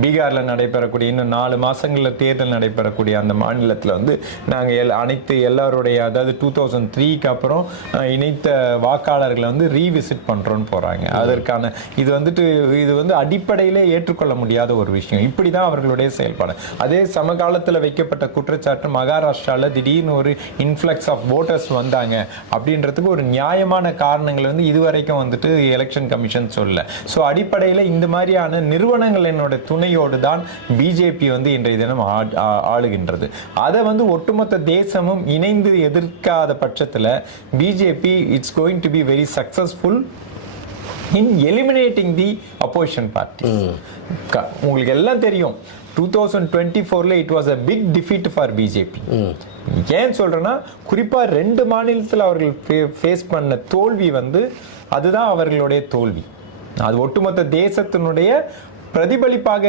பீகார்ல நடைபெறக்கூடிய இன்னும் நாலு மாசங்கள்ல தேர்தல் நடைபெறக்கூடிய அந்த மாநிலத்துல வந்து நாங்க எல்- அனைத்து எல்லாருடைய அதாவது டூ தௌசண்ட் த்ரீக்கு அப்புறம் இணைத்த வாக்காளர்களை வந்து ரீவிசிட் பண்றோம்னு போறாங்க. அதற்கான இது வந்துட்டு இது வந்து அடிப்படையிலே ஏற்றுக்கொள்ள முடியாத ஒரு விஷயம். இப்படிதான் அவர்களுடைய செயல்பாடு. அதே சமகாலத்துல வைக்கப்பட்ட குற்றச்சாட்டு மகாராஷ்டிரால திடீர்னு ஒரு இன்ஃப்ளக்ஸ் ஆஃப் ஓட்டர்ஸ் வந்தாங்க அப்படின்றதுக்கு ஒரு நியாயமான காரணங்கள் வந்து இதுவரைக்கும் வந்துட்டு எலெக்ஷன் கமிஷன் சொல்ல ஸோ அடிப்படையில் இந்த மாதிரியான நிறுவனங்களினோட துணையோடு தான் பிஜேபி வந்து இன்றைய தினம் ஆளுகின்றது. அதை வந்து ஒட்டுமொத்த தேசமும் இணைந்து எதிர்க்காத பட்சத்தில் BJP it's going to be very successful in eliminating the opposition party உங்களுக்கு எல்லாம் தெரியும். டூ தௌசண்ட் டுவெண்ட்டி ஃபோர்ல it was a big defeat for BJP ஏன் சொல்றேன்னா குறிப்பா ரெண்டு மாநிலத்தில் அவர்கள் ஃபேஸ் பண்ண தோல்வி வந்து அதுதான் அவர்களுடைய தோல்வி. அது ஒட்டுமொத்த தேசத்தினுடைய பிரதிபலிப்பாக